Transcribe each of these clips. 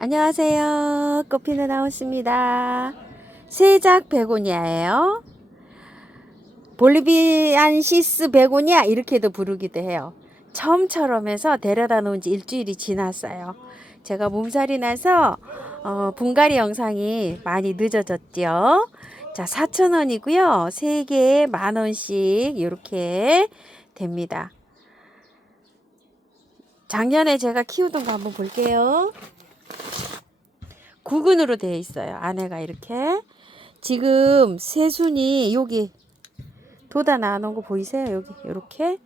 안녕하세요. 꽃피는 하우스입니다. 세작 베고니아예요. 볼리비안시스 베고니아 이렇게도 부르기도 해요. 처음처럼 해서 데려다 놓은 지 일주일이 지났어요. 제가 몸살이 나서 분갈이 영상이 많이 늦어졌죠. 자, 4,000원이고요. 3개에 10,000원씩 이렇게 됩니다. 작년에 제가 키우던 거 한번 볼게요. 구근으로 되어 있어요. 안에가 이렇게. 지금 새순이 여기 돋아 나놓은 거 보이세요? 여기 이렇게.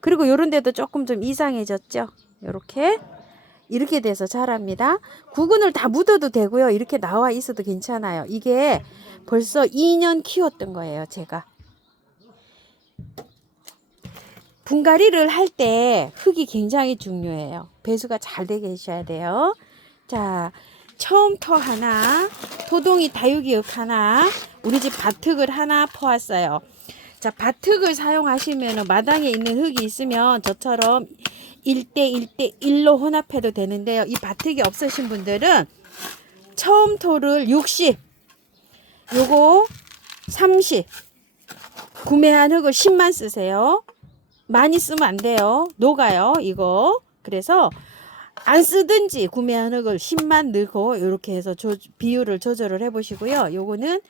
그리고 요런 데도 조금 좀 이상해졌죠. 이렇게 돼서 자랍니다. 구근을 다 묻어도 되고요. 이렇게 나와 있어도 괜찮아요. 이게 벌써 2년 키웠던 거예요. 제가. 분갈이를 할 때 흙이 굉장히 중요해요. 배수가 잘 되게 하셔야 돼요. 자, 처음 터 하나, 토동이 다육이흙 하나, 우리 집 밭흙을 하나 퍼왔어요. 자, 밭흙을 사용하시면 마당에 있는 흙이 있으면 저처럼 1대1로 혼합해도 되는데요. 이 밭흙이 없으신 분들은 처음 토를 60, 요거 30, 구매한 흙을 10만 쓰세요. 많이 쓰면 안 돼요. 녹아요, 이거. 그래서 안 쓰든지 구매한 흙을 10만 넣고 이렇게 해서 비율을 조절을 해 보시고요. 요거는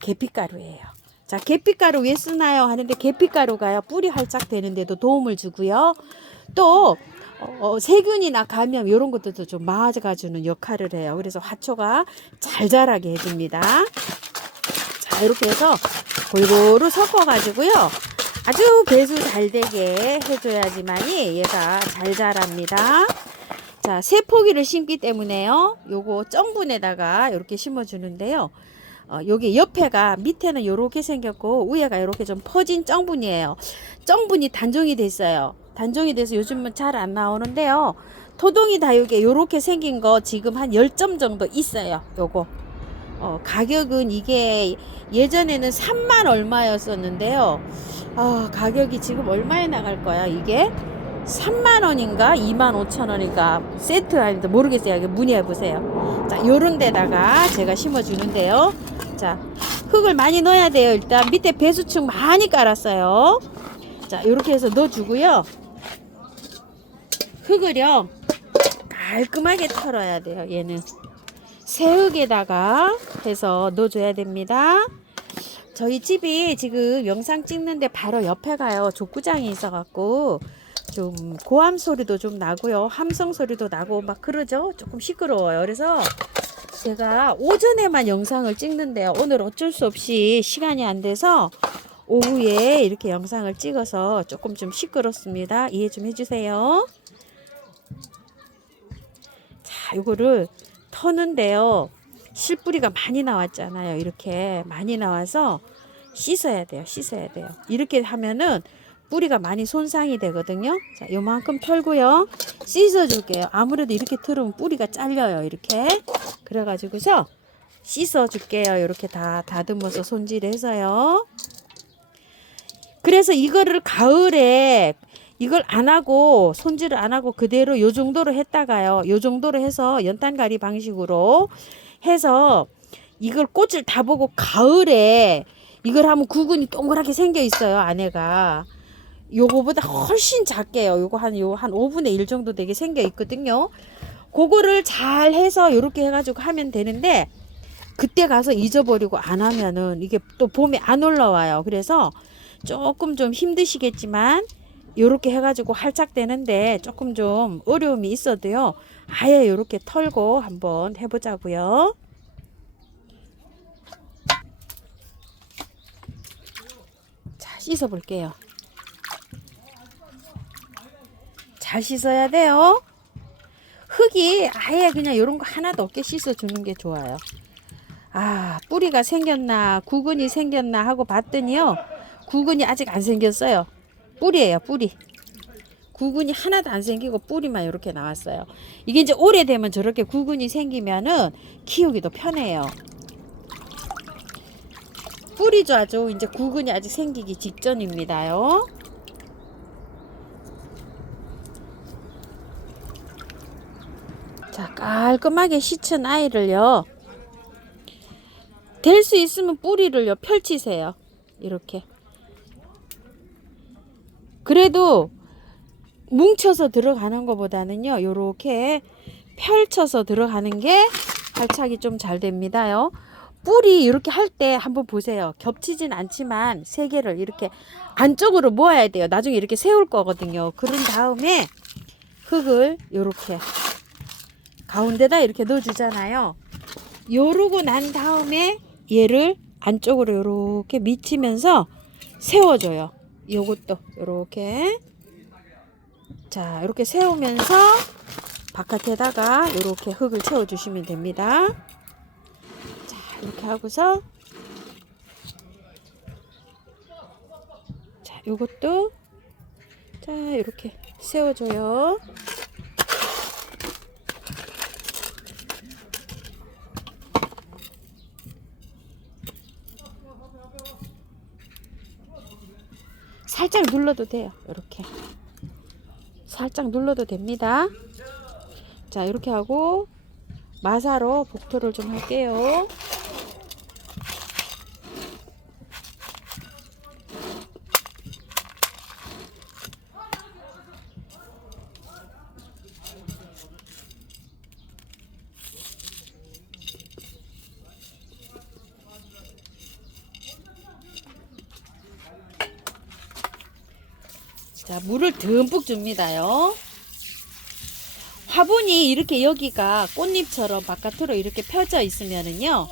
계피가루예요. 자, 계피가루 왜 쓰나요? 하는데 계피가루가요. 뿌리 활짝 되는데도 도움을 주고요. 또 세균이나 감염 이런 것들도 좀 막아주는 역할을 해요. 그래서 화초가 잘 자라게 해줍니다. 자, 이렇게 해서 골고루 섞어 가지고요. 아주 배수 잘 되게 해줘야지만이 얘가 잘 자랍니다. 자, 새 포기를 심기 때문에요. 요거 정분에다가 이렇게 심어주는데요. 여기 옆에가 밑에는 요렇게 생겼고 위에가 이렇게 좀 퍼진 정분이에요. 정분이 단종이 됐어요. 단종이 돼서 요즘은 잘 안 나오는데요. 토동이 다육에 요렇게 생긴 거 지금 한 10점 정도 있어요. 요거. 가격은 이게 예전에는 3만 얼마였었는데요. 가격이 지금 얼마에 나갈 거야 이게? 3만원인가 25,000원인가 세트 아닌데 모르겠어요. 여기 문의해 보세요. 자, 요런 데다가 제가 심어 주는데요. 자, 흙을 많이 넣어야 돼요. 일단 밑에 배수층 많이 깔았어요. 자, 요렇게 해서 넣어 주고요. 흙을요 깔끔하게 털어야 돼요. 얘는 새흙에다가 해서 넣어줘야 됩니다. 저희 집이 지금 영상 찍는데 바로 옆에 가요. 족구장이 있어갖고 좀 고함 소리도 좀 나고요. 함성 소리도 나고 막 그러죠. 조금 시끄러워요. 그래서 제가 오전에만 영상을 찍는데요. 오늘 어쩔 수 없이 시간이 안 돼서 오후에 이렇게 영상을 찍어서 조금 좀 시끄럽습니다. 이해 좀 해주세요. 자, 요거를 터는데요. 실뿌리가 많이 나왔잖아요. 이렇게 많이 나와서 씻어야 돼요. 이렇게 하면은 뿌리가 많이 손상이 되거든요. 자, 요만큼 털고요. 씻어 줄게요. 아무래도 이렇게 털으면 뿌리가 잘려요. 이렇게. 그래가지고서 씻어 줄게요. 이렇게 다 다듬어서 손질해서요. 그래서 이거를 가을에 이걸 안 하고 손질을 안 하고 그대로 요 정도로 했다가요. 요 정도로 해서 연탄가리 방식으로 해서 이걸 꽃을 다 보고 가을에 이걸 하면 구근이 동그랗게 생겨 있어요. 안에가. 요거보다 훨씬 작게요. 요거 한 5분의 1 정도 되게 생겨 있거든요. 그거를 잘 해서 요렇게 해가지고 하면 되는데 그때 가서 잊어버리고 안 하면은 이게 또 봄에 안 올라와요. 그래서 조금 좀 힘드시겠지만 요렇게 해가지고 활짝 되는데 조금 좀 어려움이 있어도요. 아예 요렇게 털고 한번 해보자고요. 자, 씻어 볼게요. 잘 씻어야 돼요. 흙이 아예 그냥 요런 거 하나도 없게 씻어 주는 게 좋아요. 뿌리가 생겼나 구근이 생겼나 하고 봤더니요. 구근이 아직 안 생겼어요. 뿌리예요, 뿌리. 구근이 하나도 안 생기고 뿌리만 이렇게 나왔어요. 이게 이제 오래되면 저렇게 구근이 생기면은 키우기도 편해요. 뿌리죠, 아주 이제 구근이 아직 생기기 직전입니다요. 자, 깔끔하게 씻은 아이를요. 될 수 있으면 뿌리를요 펼치세요. 이렇게. 그래도 뭉쳐서 들어가는 것보다는요 요렇게 펼쳐서 들어가는 게 발착이 좀 잘 됩니다요. 뿌리 이렇게 할 때 한번 보세요. 겹치진 않지만 세 개를 이렇게 안쪽으로 모아야 돼요. 나중에 이렇게 세울 거거든요. 그런 다음에 흙을 이렇게 가운데다 이렇게 넣어 주잖아요. 요러고 난 다음에 얘를 안쪽으로 이렇게 미치면서 세워줘요. 요것도 요렇게. 자, 이렇게 세우면서 바깥에다가 이렇게 흙을 채워 주시면 됩니다. 자, 이렇게 하고서 자, 요것도 자, 이렇게 세워줘요. 살짝 눌러도 돼요. 이렇게 살짝 눌러도 됩니다. 자, 이렇게 하고 마사로 복토를 좀 할게요. 자, 물을 듬뿍 줍니다요. 화분이 이렇게 여기가 꽃잎처럼 바깥으로 이렇게 펴져 있으면은요,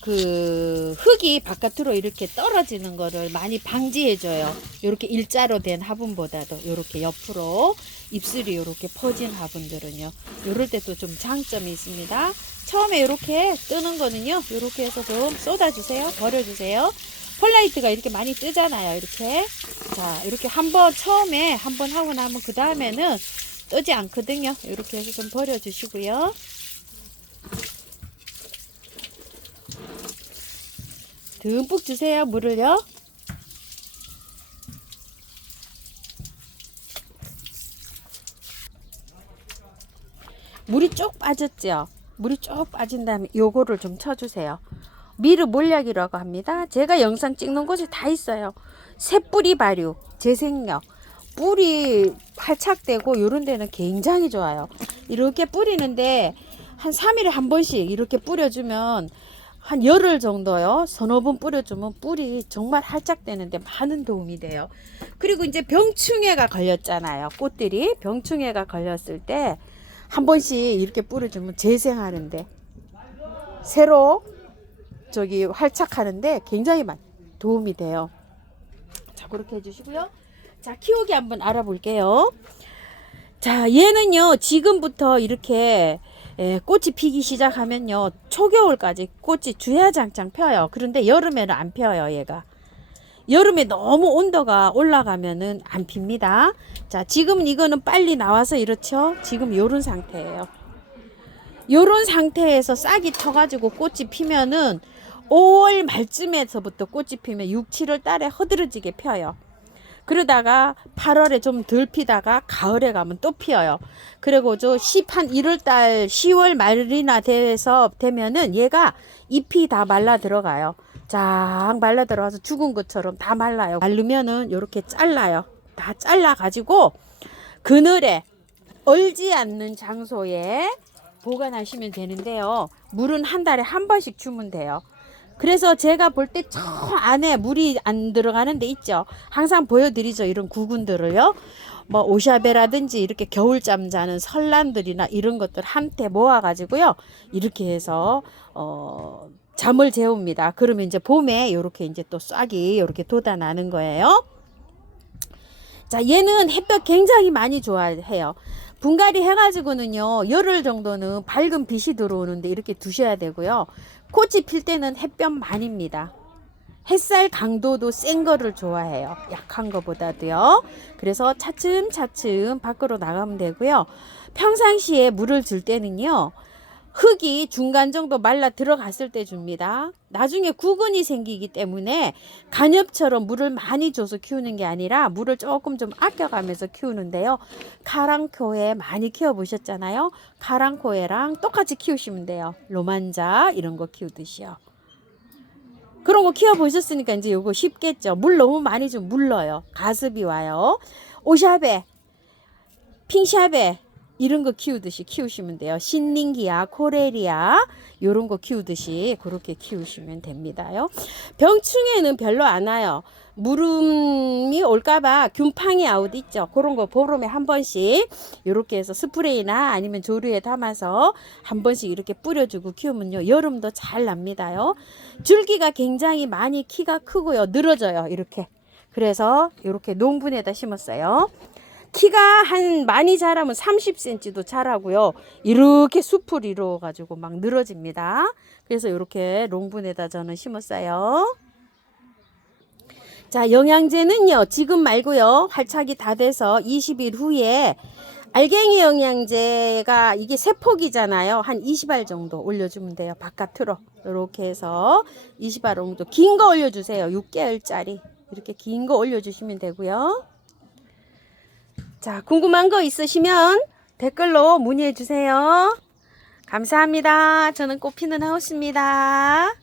그 흙이 바깥으로 이렇게 떨어지는 거를 많이 방지해줘요. 이렇게 일자로 된 화분보다도 이렇게 옆으로 잎술이 이렇게 퍼진 화분들은요, 이럴 때도 좀 장점이 있습니다. 처음에 이렇게 뜨는 거는요, 이렇게 해서 좀 쏟아주세요. 버려주세요. 펄라이트가 이렇게 많이 뜨잖아요. 이렇게. 자, 이렇게 한번 처음에 한번 하고 나면 그 다음에는 뜨지 않거든요. 이렇게 해서 좀 버려주시고요. 듬뿍 주세요. 물을요. 물이 쭉 빠졌죠. 물이 쭉 빠진 다음에 요거를 좀 쳐주세요. 미르 몰약이라고 합니다. 제가 영상 찍는 곳이 다 있어요. 새뿌리 발효, 재생력, 뿌리 활착되고 요런 데는 굉장히 좋아요. 이렇게 뿌리는데 한 3일에 한 번씩 이렇게 뿌려주면 한 열흘 정도요. 서너 번 뿌려주면 뿌리 정말 활착되는데 많은 도움이 돼요. 그리고 이제 병충해가 걸렸잖아요. 꽃들이 병충해가 걸렸을 때 한 번씩 이렇게 뿌려주면 재생하는데 새로 저기 활착하는데 굉장히 많이 도움이 돼요. 자, 그렇게 해주시고요. 자, 키우기 한번 알아볼게요. 자, 얘는요 지금부터 이렇게 꽃이 피기 시작하면요 초겨울까지 꽃이 주야장창 펴요. 그런데 여름에는 안 펴요. 얘가 여름에 너무 온도가 올라가면은 안 핍니다. 자, 지금 이거는 빨리 나와서 이렇죠. 지금 요런 상태예요. 요런 상태에서 싹이 터가지고 꽃이 피면은 5월 말쯤에서부터 꽃이 피면 6, 7월 달에 허드러지게 펴요. 그러다가 8월에 좀 덜 피다가 가을에 가면 또 피어요. 그리고 한 1월 달 10월 말이나 돼서 되면은 얘가 잎이 다 말라 들어가요. 쫙 말라 들어가서 죽은 것처럼 다 말라요. 마르면은 요렇게 잘라요. 다 잘라 가지고 그늘에 얼지 않는 장소에 보관하시면 되는데요. 물은 한 달에 한 번씩 주면 돼요. 그래서 제가 볼 때 저 안에 물이 안 들어가는 데 있죠. 항상 보여드리죠. 이런 구근들을요. 뭐 오샤베라든지 이렇게 겨울잠 자는 설란들이나 이런 것들 한테 모아가지고요. 이렇게 해서 잠을 재웁니다. 그러면 이제 봄에 이렇게 이제 또 싹이 이렇게 돋아나는 거예요. 자, 얘는 햇볕 굉장히 많이 좋아해요. 분갈이 해가지고는요 열흘 정도는 밝은 빛이 들어오는데 이렇게 두셔야 되고요. 꽃이 필 때는 햇볕만입니다. 햇살 강도도 센 거를 좋아해요. 약한 거보다도요. 그래서 차츰차츰 밖으로 나가면 되고요. 평상시에 물을 줄 때는요 흙이 중간 정도 말라 들어갔을 때 줍니다. 나중에 구근이 생기기 때문에 간엽처럼 물을 많이 줘서 키우는 게 아니라 물을 조금 좀 아껴가면서 키우는데요. 카랑코에 많이 키워보셨잖아요. 카랑코에랑 똑같이 키우시면 돼요. 로만자 이런 거 키우듯이요. 그런 거 키워보셨으니까 이제 요거 쉽겠죠. 물 너무 많이 좀 물러요. 가습이 와요. 오샤베, 핑샤베 이런 거 키우듯이 키우시면 돼요. 신링기아, 코레리아 요런 거 키우듯이 그렇게 키우시면 됩니다요. 병충해는 별로 안 와요. 무름이 올까봐 균팡이 아웃 있죠. 그런 거 보름에 한 번씩 이렇게 해서 스프레이나 아니면 조류에 담아서 한 번씩 이렇게 뿌려주고 키우면요 여름도 잘 납니다요. 줄기가 굉장히 많이 키가 크고요 늘어져요 이렇게. 그래서 이렇게 농분에다 심었어요. 키가 한 많이 자라면 30cm도 자라고요. 이렇게 숲을 이루어 가지고 막 늘어집니다. 그래서 이렇게 롱분에다 저는 심었어요. 자, 영양제는요. 지금 말고요. 활착이 다 돼서 20일 후에 알갱이 영양제가 이게 세 폭이잖아요. 한 20알 정도 올려주면 돼요. 바깥으로. 이렇게 해서 20알 정도 긴 거 올려주세요. 6개월짜리. 이렇게 긴 거 올려주시면 되고요. 자, 궁금한 거 있으시면 댓글로 문의해 주세요. 감사합니다. 저는 꽃피는 하우스입니다.